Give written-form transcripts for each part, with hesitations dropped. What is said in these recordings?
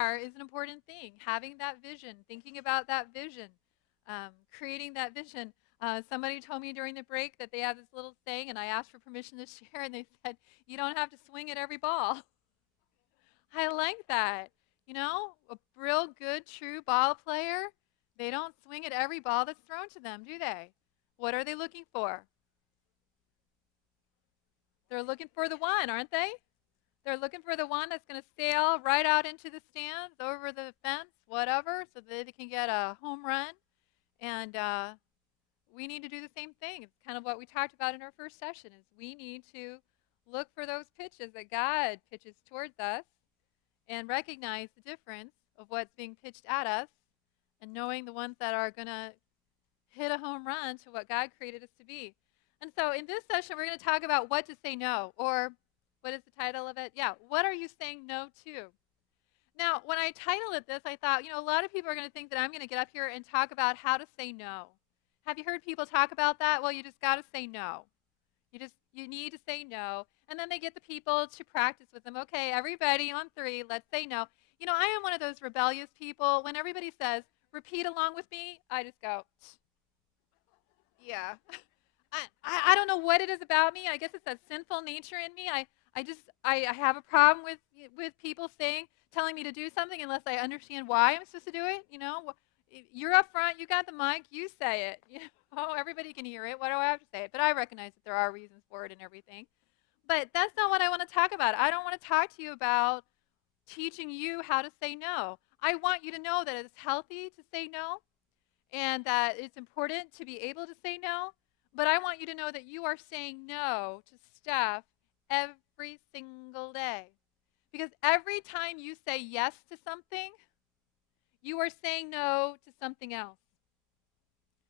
is an important thing. Having that vision, thinking about that vision, creating that vision. Somebody told me during the break that they have this little saying, and I asked for permission to share, and they said, "You don't have to swing at every ball." I like that. You know, a real good, true ball player, they don't swing at every ball that's thrown to them, do they? What are they looking for? They're looking for the one, aren't they? They're looking for the one that's going to sail right out into the stands, over the fence, whatever, so that they can get a home run. And we need to do the same thing. It's kind of what we talked about in our first session is we need to look for those pitches that God pitches towards us and recognize the difference of what's being pitched at us and knowing the ones that are going to hit a home run to what God created us to be. And so in this session, we're going to talk about what to say no, or what is the title of it? Yeah, what are you saying no to? Now, when I titled it this, I thought, a lot of people are going to think that I'm going to get up here and talk about how to say no. Have you heard people talk about that? Well, you just got to say no. You need to say no. And then they get the people to practice with them. Okay, everybody on 3, let's say no. I am one of those rebellious people. When everybody says, repeat along with me, I just go, yeah. I don't know what it is about me. I guess it's that sinful nature in me. I have a problem with people telling me to do something unless I understand why I'm supposed to do it. You're up front. You got the mic. You say it. Everybody can hear it. Why do I have to say it? But I recognize that there are reasons for it and everything. But that's not what I want to talk about. I don't want to talk to you about teaching you how to say no. I want you to know that it's healthy to say no and that it's important to be able to say no. But I want you to know that you are saying no to stuff every single day. Because every time you say yes to something, you are saying no to something else.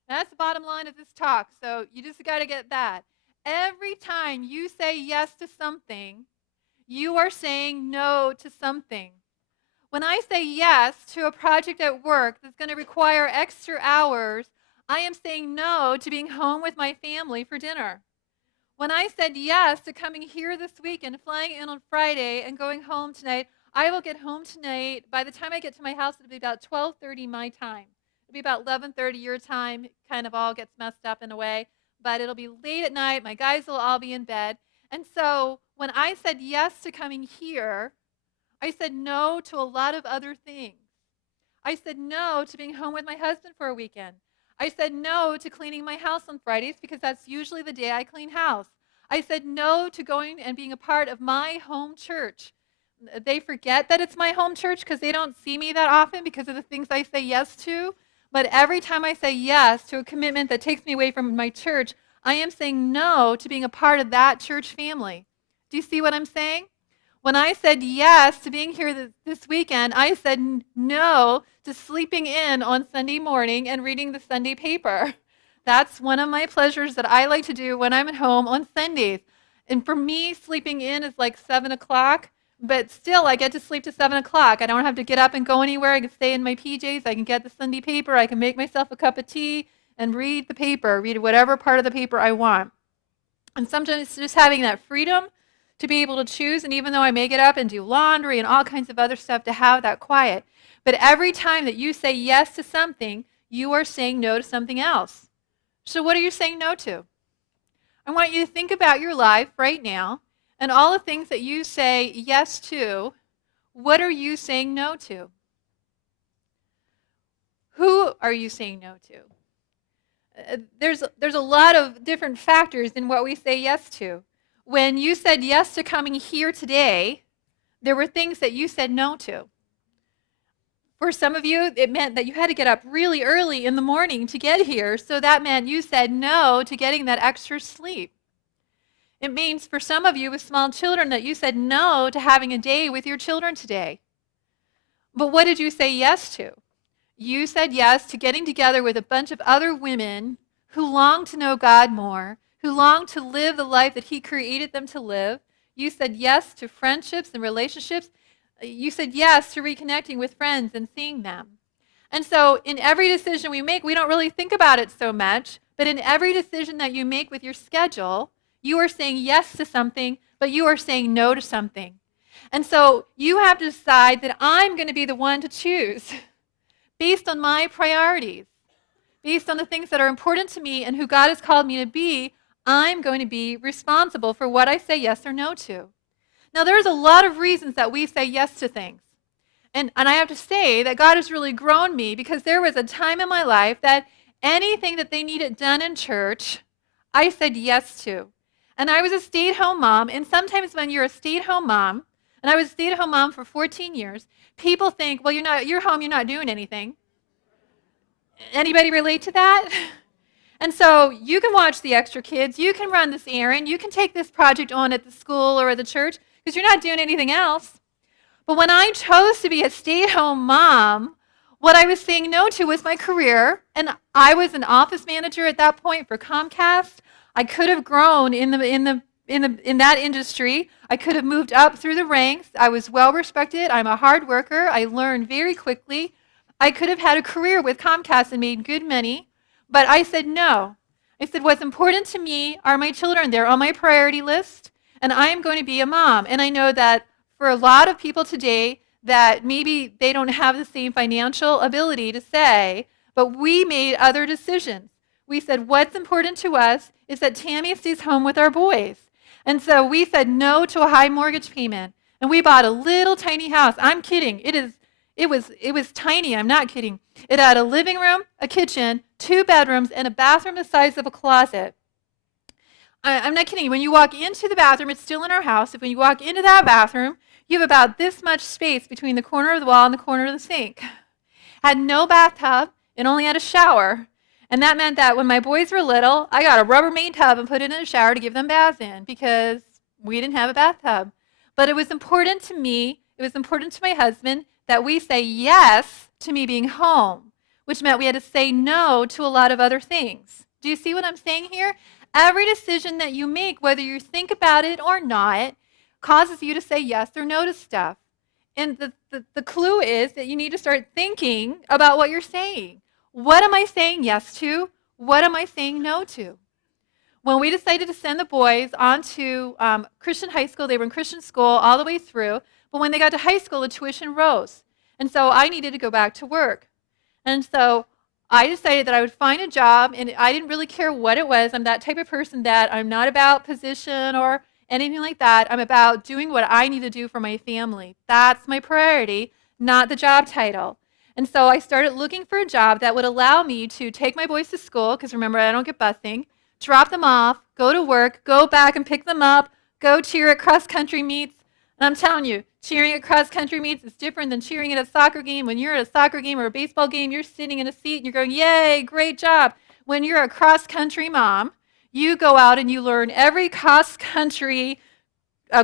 That's the bottom line of this talk, so you just got to get that. Every time you say yes to something, you are saying no to something. When I say yes to a project at work that's going to require extra hours, I am saying no to being home with my family for dinner. When I said yes to coming here this week and flying in on Friday and going home tonight, I will get home tonight. By the time I get to my house, it'll be about 12:30 my time. It'll be about 11:30 your time. It kind of all gets messed up in a way. But it'll be late at night. My guys will all be in bed. And so when I said yes to coming here, I said no to a lot of other things. I said no to being home with my husband for a weekend. I said no to cleaning my house on Fridays because that's usually the day I clean house. I said no to going and being a part of my home church. They forget that it's my home church because they don't see me that often because of the things I say yes to. But every time I say yes to a commitment that takes me away from my church, I am saying no to being a part of that church family. Do you see what I'm saying? When I said yes to being here this weekend, I said no to sleeping in on Sunday morning and reading the Sunday paper. That's one of my pleasures that I like to do when I'm at home on Sundays. And for me, sleeping in is like 7 o'clock, but still I get to sleep to 7 o'clock. I don't have to get up and go anywhere. I can stay in my PJs. I can get the Sunday paper. I can make myself a cup of tea and read the paper, read whatever part of the paper I want. And sometimes just having that freedom to be able to choose, and even though I may get up and do laundry and all kinds of other stuff, to have that quiet. But every time that you say yes to something, you are saying no to something else. So what are you saying no to? I want you to think about your life right now and all the things that you say yes to. What are you saying no to? Who are you saying no to? There's a lot of different factors in what we say yes to. When you said yes to coming here today, there were things that you said no to. For some of you, it meant that you had to get up really early in the morning to get here, so that meant you said no to getting that extra sleep. It means for some of you with small children that you said no to having a day with your children today. But what did you say yes to? You said yes to getting together with a bunch of other women who long to know God more, who long to live the life that He created them to live. You said yes to friendships and relationships. You said yes to reconnecting with friends and seeing them. And so in every decision we make, we don't really think about it so much, but in every decision that you make with your schedule, you are saying yes to something, but you are saying no to something. And so you have to decide that I'm going to be the one to choose based on my priorities, based on the things that are important to me and who God has called me to be. I'm going to be responsible for what I say yes or no to. Now, there's a lot of reasons that we say yes to things. And I have to say that God has really grown me, because there was a time in my life that anything that they needed done in church, I said yes to. And I was a stay-at-home mom, and sometimes when you're a stay-at-home mom, and I was a stay-at-home mom for 14 years, people think, well, you're home, you're not doing anything. Anybody relate to that? And so you can watch the extra kids, you can run this errand, you can take this project on at the school or at the church, because you're not doing anything else. But when I chose to be a stay-at-home mom, what I was saying no to was my career, and I was an office manager at that point for Comcast. I could have grown in that industry. I could have moved up through the ranks. I was well respected. I'm a hard worker. I learned very quickly. I could have had a career with Comcast and made good money, but I said no. I said what's important to me are my children. They're on my priority list, and I am going to be a mom. And I know that for a lot of people today, that maybe they don't have the same financial ability to say, but we made other decisions. We said what's important to us is that Tammy stays home with our boys. And so we said no to a high mortgage payment. And we bought a little tiny house. I'm kidding. It was tiny. I'm not kidding. It had a living room, a kitchen, 2 bedrooms, and a bathroom the size of a closet. I'm not kidding. When you walk into the bathroom, it's still in our house. If when you walk into that bathroom, you have about this much space between the corner of the wall and the corner of the sink. Had no bathtub. It only had a shower. And that meant that when my boys were little, I got a Rubbermaid tub and put it in a shower to give them baths in, because we didn't have a bathtub. But it was important to me, it was important to my husband, that we say yes to me being home, which meant we had to say no to a lot of other things. Do you see what I'm saying here? Every decision that you make, whether you think about it or not, causes you to say yes or no to stuff. And the clue is that you need to start thinking about what you're saying. What am I saying yes to? What am I saying no to? When we decided to send the boys on to Christian high school, they were in Christian school all the way through, but when they got to high school, the tuition rose. And so I needed to go back to work. And so I decided that I would find a job, and I didn't really care what it was. I'm that type of person that I'm not about position or anything like that. I'm about doing what I need to do for my family. That's my priority, not the job title. And so I started looking for a job that would allow me to take my boys to school, because remember, I don't get busing, drop them off, go to work, go back and pick them up, go cheer at cross-country meets. And I'm telling you, cheering at cross-country meets is different than cheering at a soccer game. When you're at a soccer game or a baseball game, you're sitting in a seat and you're going, yay, great job. When you're a cross-country mom, you go out and you learn every cross-country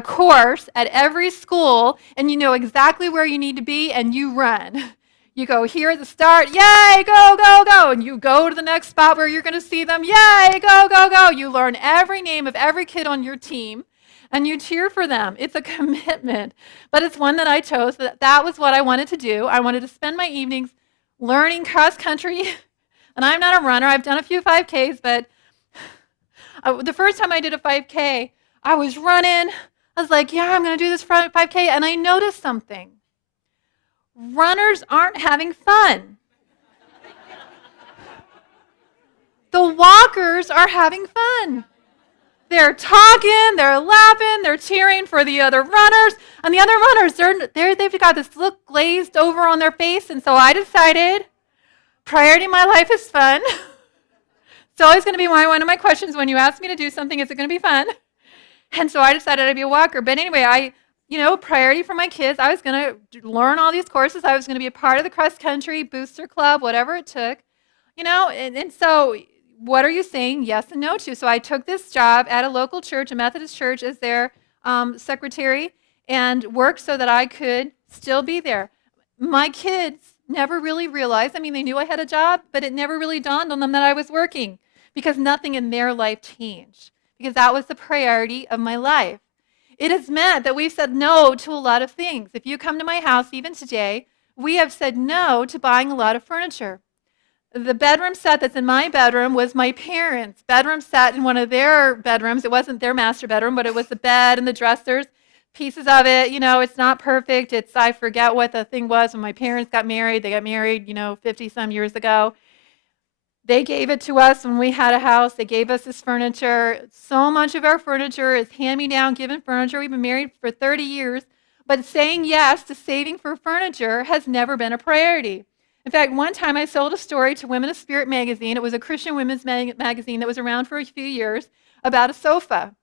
course at every school, and you know exactly where you need to be, and you run. You go here at the start, yay, go, go, go, and you go to the next spot where you're going to see them, yay, go, go, go. You learn every name of every kid on your team, and you cheer for them. It's a commitment, but it's one that I chose. That was what I wanted to do. I wanted to spend my evenings learning cross-country, and I'm not a runner. I've done a few 5Ks, but the first time I did a 5K, I was running. I was like, yeah, I'm going to do this 5K, and I noticed something. Runners aren't having fun. The walkers are having fun. They're talking, they're laughing, they're cheering for the other runners, and the other runners, they've got this look glazed over on their face, and so I decided, priority in my life is fun. It's always going to be one of my questions when you ask me to do something, is it going to be fun? And so I decided I'd be a walker. But anyway, priority for my kids, I was going to learn all these courses. I was going to be a part of the cross-country booster club, whatever it took. And so what are you saying yes and no to? So I took this job at a local church, a Methodist church, as their secretary, and worked so that I could still be there. My kids never really realized, they knew I had a job, but it never really dawned on them that I was working, because nothing in their life changed, because that was the priority of my life. It has meant that we've said no to a lot of things. If you come to my house, even today, we have said no to buying a lot of furniture. The bedroom set that's in my bedroom was my parents' bedroom set in one of their bedrooms. It wasn't their master bedroom, but it was the bed and the dressers. pieces of it. It's not perfect. I forget what the thing was when my parents got married. They got married, 50 some years ago. They gave it to us when we had a house. They gave us this furniture. So much of our furniture is hand-me-down given furniture. We've been married for 30 years. But saying yes to saving for furniture has never been a priority. In fact, one time I sold a story to Women of Spirit magazine. It was a Christian women's magazine that was around for a few years about a sofa.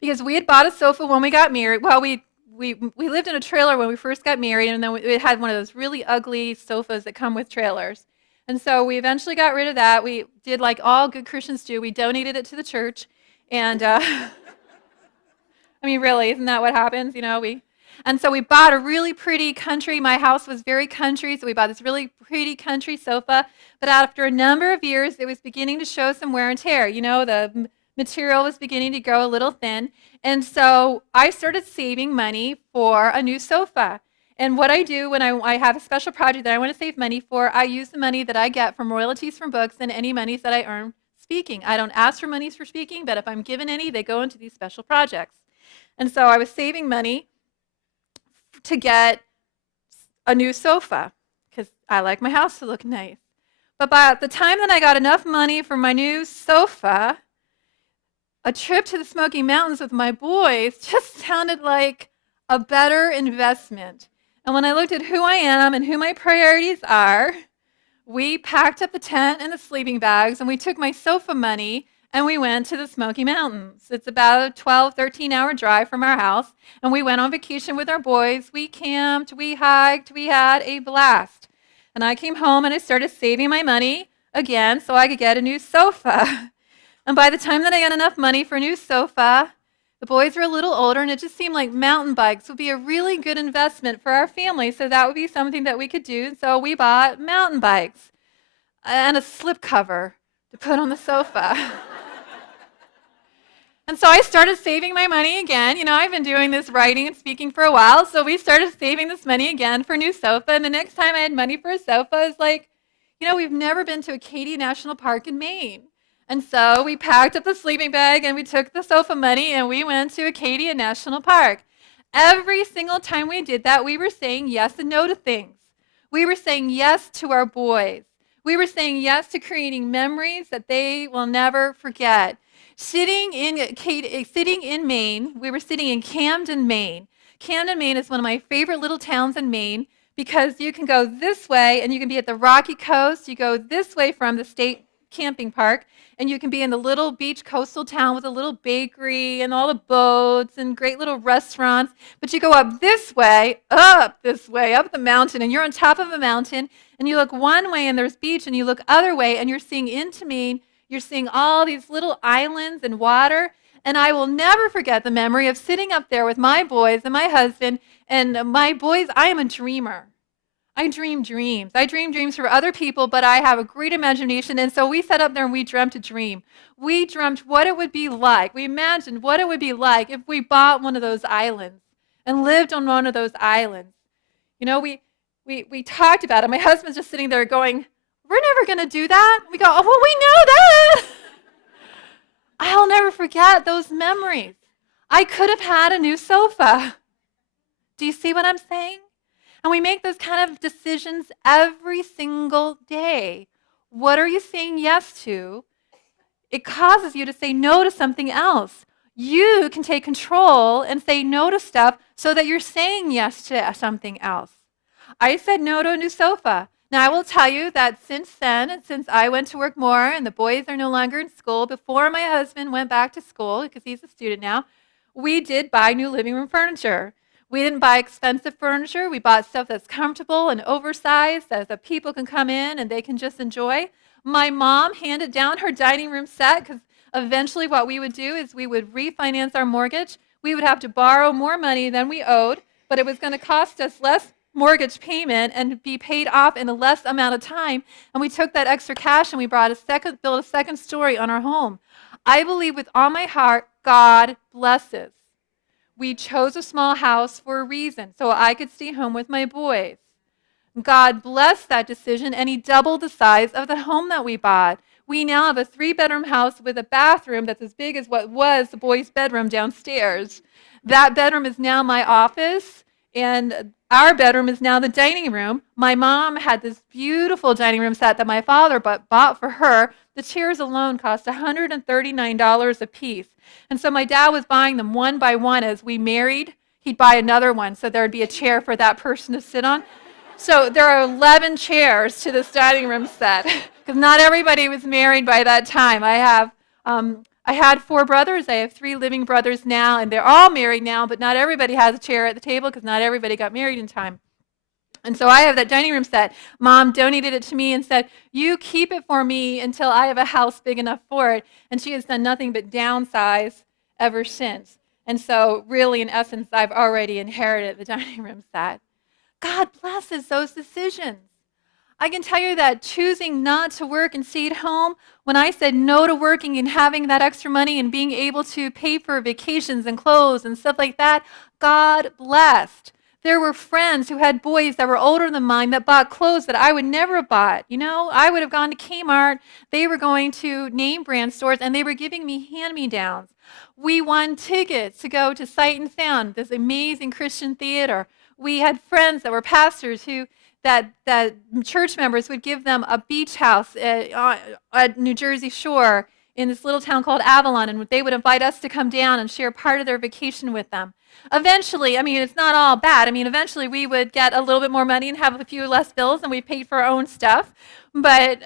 Because we had bought a sofa when we got married. Well, we lived in a trailer when we first got married, and then it had one of those really ugly sofas that come with trailers. And so we eventually got rid of that. We did like all good Christians do. We donated it to the church. And I mean, really, isn't that what happens? And so we bought a really pretty country. My house was very country, so we bought this really pretty country sofa. But after a number of years, it was beginning to show some wear and tear. The material was beginning to grow a little thin. And so I started saving money for a new sofa. And what I do when I have a special project that I want to save money for, I use the money that I get from royalties from books and any monies that I earn speaking. I don't ask for monies for speaking, but if I'm given any, they go into these special projects. And so I was saving money to get a new sofa because I like my house to look nice. But by the time that I got enough money for my new sofa, a trip to the Smoky Mountains with my boys just sounded like a better investment. And when I looked at who I am and who my priorities are, we packed up the tent and the sleeping bags, and we took my sofa money and we went to the Smoky Mountains. It's about a 12, 13-hour drive from our house, and we went on vacation with our boys. We camped, we hiked, we had a blast. And I came home and I started saving my money again so I could get a new sofa. And by the time that I got enough money for a new sofa, the boys were a little older, and it just seemed like mountain bikes would be a really good investment for our family, so that would be something that we could do. So we bought mountain bikes and a slip cover to put on the sofa. And so I started saving my money again. I've been doing this writing and speaking for a while, so we started saving this money again for a new sofa. And the next time I had money for a sofa, I was like, we've never been to Acadia National Park in Maine. And so we packed up the sleeping bag and we took the sofa money and we went to Acadia National Park. Every single time we did that, we were saying yes and no to things. We were saying yes to our boys. We were saying yes to creating memories that they will never forget. Sitting in Maine, we were sitting in Camden, Maine. Camden, Maine is one of my favorite little towns in Maine because you can go this way and you can be at the Rocky Coast. You go this way from the state camping park, and you can be in the little beach coastal town with a little bakery and all the boats and great little restaurants. But you go up the mountain, and you're on top of a mountain, and you look one way and there's beach, and you look other way and you're seeing into Maine. You're seeing all these little islands and water. And I will never forget the memory of sitting up there with my boys and my husband. And my boys, I am a dreamer. I dream dreams. I dream dreams for other people, but I have a great imagination. And so we sat up there and we dreamt a dream. We dreamt what it would be like. We imagined what it would be like if we bought one of those islands and lived on one of those islands. We talked about it. My husband's just sitting there going, we're never going to do that. We go, oh, well, we know that. I'll never forget those memories. I could have had a new sofa. Do you see what I'm saying? And we make those kind of decisions every single day. What are you saying yes to? It causes you to say no to something else. You can take control and say no to stuff so that you're saying yes to something else. I said no to a new sofa. Now, I will tell you that since then, and since I went to work more and the boys are no longer in school, before my husband went back to school, because he's a student now, we did buy new living room furniture. We didn't buy expensive furniture. We bought stuff that's comfortable and oversized so that people can come in and they can just enjoy. My mom handed down her dining room set because eventually what we would do is we would refinance our mortgage. We would have to borrow more money than we owed, but it was going to cost us less mortgage payment and be paid off in a less amount of time. And we took that extra cash and we built a second story on our home. I believe with all my heart, God blesses. We chose a small house for a reason, so I could stay home with my boys. God blessed that decision, and he doubled the size of the home that we bought. We now have a 3-bedroom house with a bathroom that's as big as what was the boys' bedroom downstairs. That bedroom is now my office, and our bedroom is now the dining room. My mom had this beautiful dining room set that my father bought for her. The chairs alone cost $139 a piece. And so my dad was buying them one by one as we married. He'd buy another one so there would be a chair for that person to sit on. So there are 11 chairs to this dining room set because not everybody was married by that time. I had 4 brothers. I have 3 living brothers now, and they're all married now, but not everybody has a chair at the table because not everybody got married in time. And so I have that dining room set. Mom donated it to me and said, you keep it for me until I have a house big enough for it. And she has done nothing but downsize ever since. And so really, in essence, I've already inherited the dining room set. God blesses those decisions. I can tell you that choosing not to work and stay at home, when I said no to working and having that extra money and being able to pay for vacations and clothes and stuff like that, God blessed. There were friends who had boys that were older than mine that bought clothes that I would never have bought. You know, I would have gone to Kmart. They were going to name brand stores, and they were giving me hand-me-downs. We won tickets to go to Sight and Sound, this amazing Christian theater. We had friends that were pastors that church members would give them a beach house at New Jersey shore in this little town called Avalon, and they would invite us to come down and share part of their vacation with them. Eventually, I mean, it's not all bad. I mean, eventually we would get a little bit more money and have a few less bills, and we paid for our own stuff. But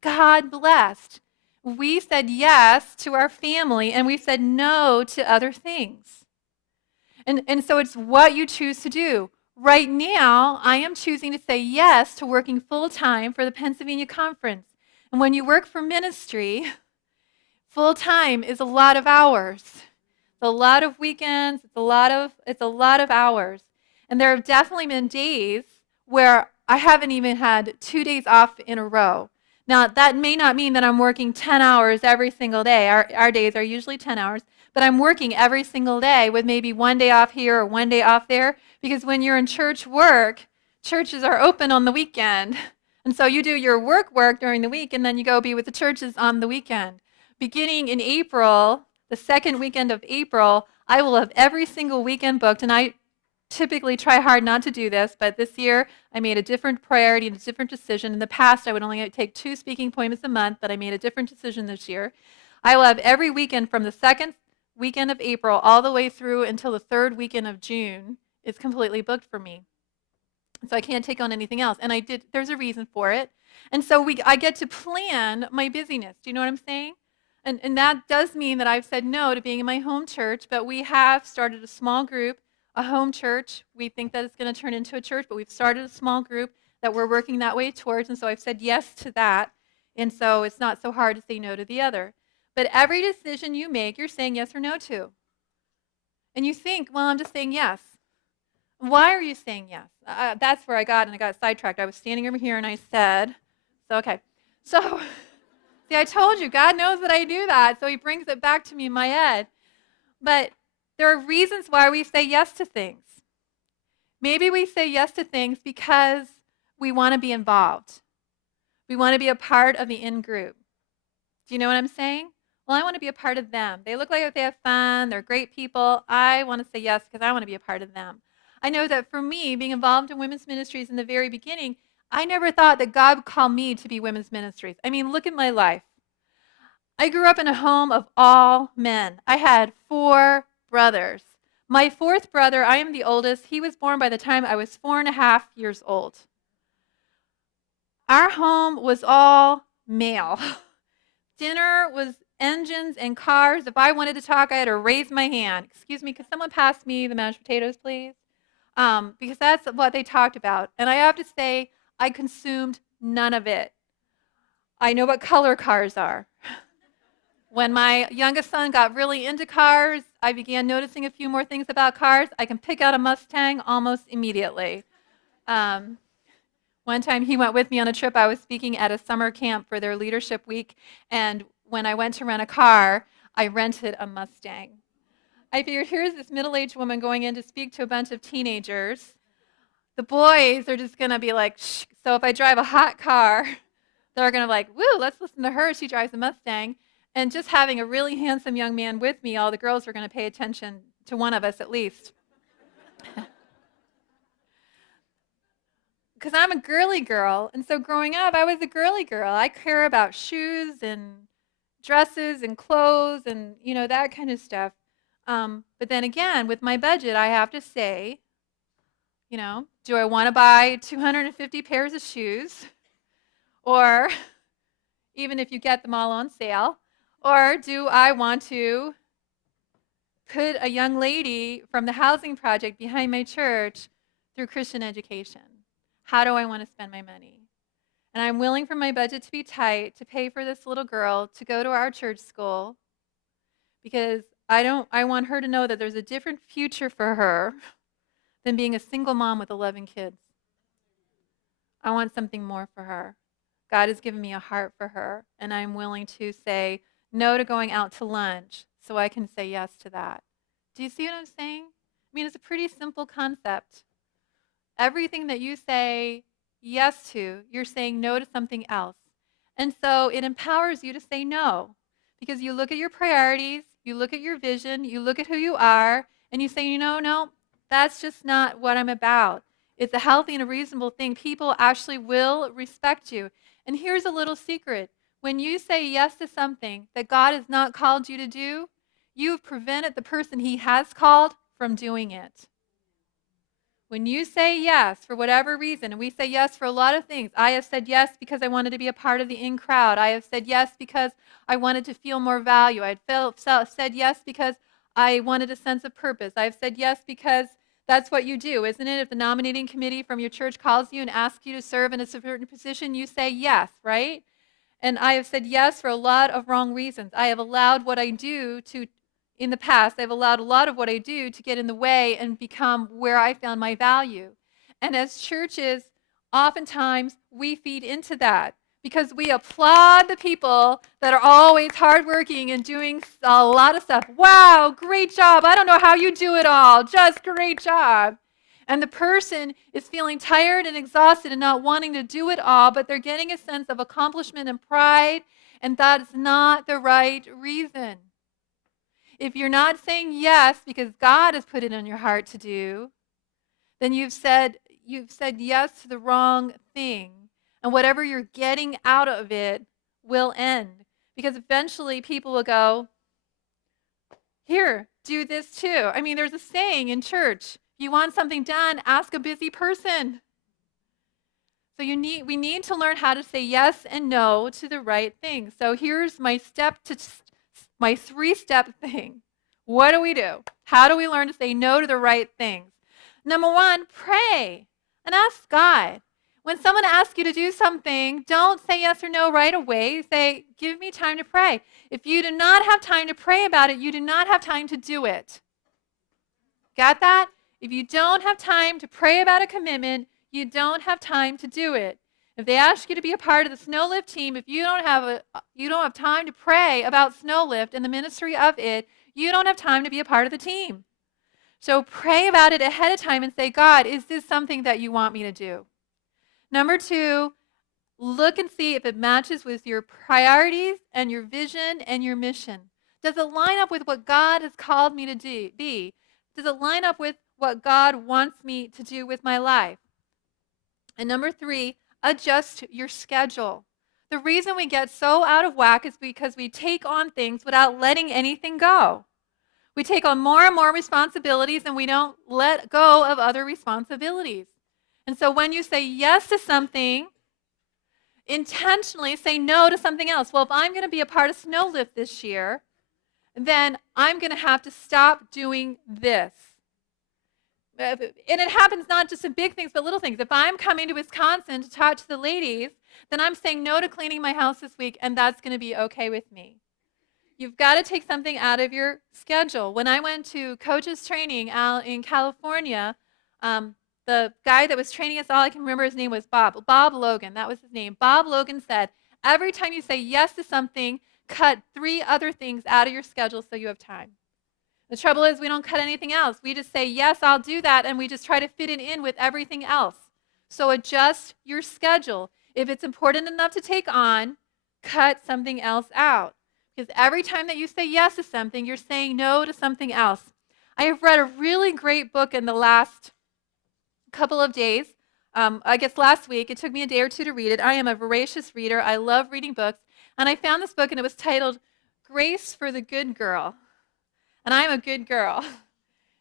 God blessed. We said yes to our family, and we said no to other things. And so it's what you choose to do. Right now, I am choosing to say yes to working full-time for the Pennsylvania Conference. And when you work for ministry, full-time is a lot of hours. It's a lot of weekends. It's a lot of hours. And there have definitely been days where I haven't even had 2 days off in a row. Now, that may not mean that I'm working 10 hours every single day. Our days are usually 10 hours. But I'm working every single day with maybe 1 day off here or 1 day off there, because when you're in church work, churches are open on the weekend. And so you do your work during the week, and then you go be with the churches on the weekend. Beginning in April, the second weekend of April, I will have every single weekend booked, and I typically try hard not to do this, but this year I made a different priority and a different decision. In the past, I would only take 2 speaking appointments a month, but I made a different decision this year. I will have every weekend from the second weekend of April all the way through until the third weekend of June is completely booked for me. So I can't take on anything else. And there's a reason for it. And so I get to plan my busyness. Do you know what I'm saying? And that does mean that I've said no to being in my home church, but we have started a small group, a home church. We think that it's going to turn into a church, but we've started a small group that we're working that way towards. And so I've said yes to that. And so it's not so hard to say no to the other. But every decision you make, you're saying yes or no to. And you think, well, I'm just saying yes. Why are you saying yes? That's where I got sidetracked. I was standing over here and I said, okay. So, see, I told you, God knows that I do that. So he brings it back to me in my head. But there are reasons why we say yes to things. Maybe we say yes to things because we want to be involved. We want to be a part of the in-group. Do you know what I'm saying? Well, I want to be a part of them. They look like they have fun. They're great people. I want to say yes because I want to be a part of them. I know that for me, being involved in women's ministries in the very beginning, I never thought that God would call me to be women's ministries. I mean, look at my life. I grew up in a home of all men. I had 4 brothers. My 4th brother, I am the oldest. He was born by the time I was 4.5 years old. Our home was all male. Dinner was engines and cars. If I wanted to talk, I had to raise my hand. Excuse me, could someone pass me the mashed potatoes, please? Because that's what they talked about. And I have to say, I consumed none of it. I know what color cars are. When my youngest son got really into cars, I began noticing a few more things about cars. I can pick out a Mustang almost immediately. One time he went with me on a trip. I was speaking at a summer camp for their leadership week, and when I went to rent a car, I rented a Mustang. I figured, here's this middle-aged woman going in to speak to a bunch of teenagers. The boys are just going to be like, shh. So if I drive a hot car, they're going to be like, woo, let's listen to her. She drives a Mustang. And just having a really handsome young man with me, all the girls are going to pay attention to one of us at least. Because I'm a girly girl, and so growing up, I was a girly girl. I care about shoes and dresses and clothes and, that kind of stuff. But then again, with my budget, I have to say, do I want to buy 250 pairs of shoes? Or even if you get them all on sale? Or do I want to put a young lady from the housing project behind my church through Christian education? How do I want to spend my money? And I'm willing for my budget to be tight to pay for this little girl to go to our church school because I want her to know that there's a different future for her than being a single mom with 11 kids. I want something more for her. God has given me a heart for her, and I'm willing to say no to going out to lunch so I can say yes to that. Do you see what I'm saying? I mean, it's a pretty simple concept. Everything that you say yes to, you're saying no to something else. And so it empowers you to say no because you look at your priorities, you look at your vision, you look at who you are, and you say, no, that's just not what I'm about. It's a healthy and a reasonable thing. People actually will respect you. And here's a little secret. When you say yes to something that God has not called you to do, you've prevented the person he has called from doing it. When you say yes for whatever reason, and we say yes for a lot of things. I have said yes because I wanted to be a part of the in crowd. I have said yes because I wanted to feel more value. I said yes because I wanted a sense of purpose. I have said yes because that's what you do, isn't it? If the nominating committee from your church calls you and asks you to serve in a certain position, you say yes, right? And I have said yes for a lot of wrong reasons. I have allowed what I do to in the past, I've allowed a lot of what I do to get in the way and become where I found my value. And as churches, oftentimes we feed into that because we applaud the people that are always hardworking and doing a lot of stuff. Wow, great job. I don't know how you do it all. Just great job. And the person is feeling tired and exhausted and not wanting to do it all, but they're getting a sense of accomplishment and pride, and that's not the right reason. If you're not saying yes because God has put it in your heart to do, then you've said yes to the wrong thing. And whatever you're getting out of it will end. Because eventually people will go, here, do this too. I mean, there's a saying in church, if you want something done, ask a busy person. So we need to learn how to say yes and no to the right thing. So here's my 3-step thing. What do we do? How do we learn to say no to the right things? Number 1, pray and ask God. When someone asks you to do something, don't say yes or no right away. Say, give me time to pray. If you do not have time to pray about it, you do not have time to do it. Got that? If you don't have time to pray about a commitment, you don't have time to do it. If they ask you to be a part of the snow lift team, if you don't have time to pray about snow lift and the ministry of it, you don't have time to be a part of the team. So pray about it ahead of time and say, God, is this something that you want me to do? Number 2, look and see if it matches with your priorities and your vision and your mission. Does it line up with what God has called me to be? Does it line up with what God wants me to do with my life? And number 3, adjust your schedule. The reason we get so out of whack is because we take on things without letting anything go. We take on more and more responsibilities and we don't let go of other responsibilities. And so when you say yes to something, intentionally say no to something else. Well, if I'm going to be a part of Snow Lift this year, then I'm going to have to stop doing this. And it happens not just in big things, but little things. If I'm coming to Wisconsin to talk to the ladies, then I'm saying no to cleaning my house this week, and that's going to be okay with me. You've got to take something out of your schedule. When I went to coaches training out in California, the guy that was training us, all I can remember his name was Bob. Bob Logan, that was his name. Bob Logan said, every time you say yes to something, cut 3 other things out of your schedule so you have time. The trouble is we don't cut anything else. We just say, yes, I'll do that, and we just try to fit it in with everything else. So adjust your schedule. If it's important enough to take on, cut something else out. Because every time that you say yes to something, you're saying no to something else. I have read a really great book in the last couple of days. I guess last week. It took me a day or two to read it. I am a voracious reader. I love reading books. And I found this book, and it was titled Grace for the Good Girl. And I'm a good girl,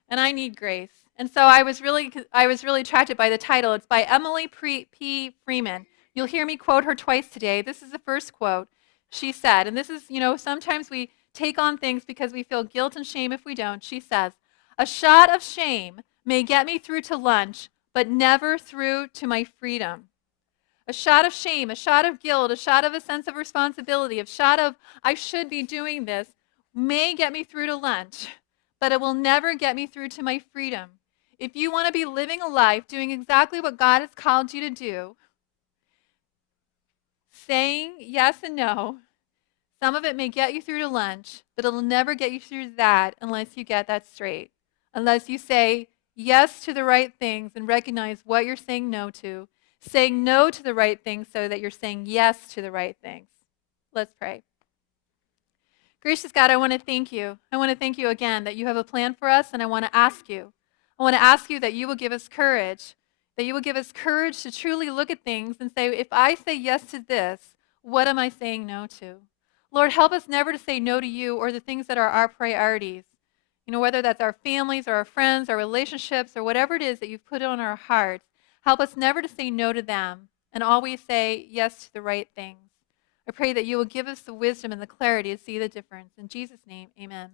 and I need grace. And so I was really attracted by the title. It's by Emily P. Freeman. You'll hear me quote her twice today. This is the first quote. She said, and this is, sometimes we take on things because we feel guilt and shame if we don't. She says, "A shot of shame may get me through to lunch, but never through to my freedom." A shot of shame, a shot of guilt, a shot of a sense of responsibility, a shot of I should be doing this may get me through to lunch, but it will never get me through to my freedom. If you want to be living a life doing exactly what God has called you to do, saying yes and no, some of it may get you through to lunch, but it'll never get you through that unless you get that straight. Unless you say yes to the right things and recognize what you're saying no to, saying no to the right things so that you're saying yes to the right things. Let's pray. Gracious God, I want to thank you. I want to thank you again that you have a plan for us, and I want to ask you. I want to ask you that you will give us courage, that you will give us courage to truly look at things and say, if I say yes to this, what am I saying no to? Lord, help us never to say no to you or the things that are our priorities. Whether that's our families or our friends, our relationships, or whatever it is that you've put on our hearts, help us never to say no to them and always say yes to the right things. I pray that you will give us the wisdom and the clarity to see the difference. In Jesus' name, amen.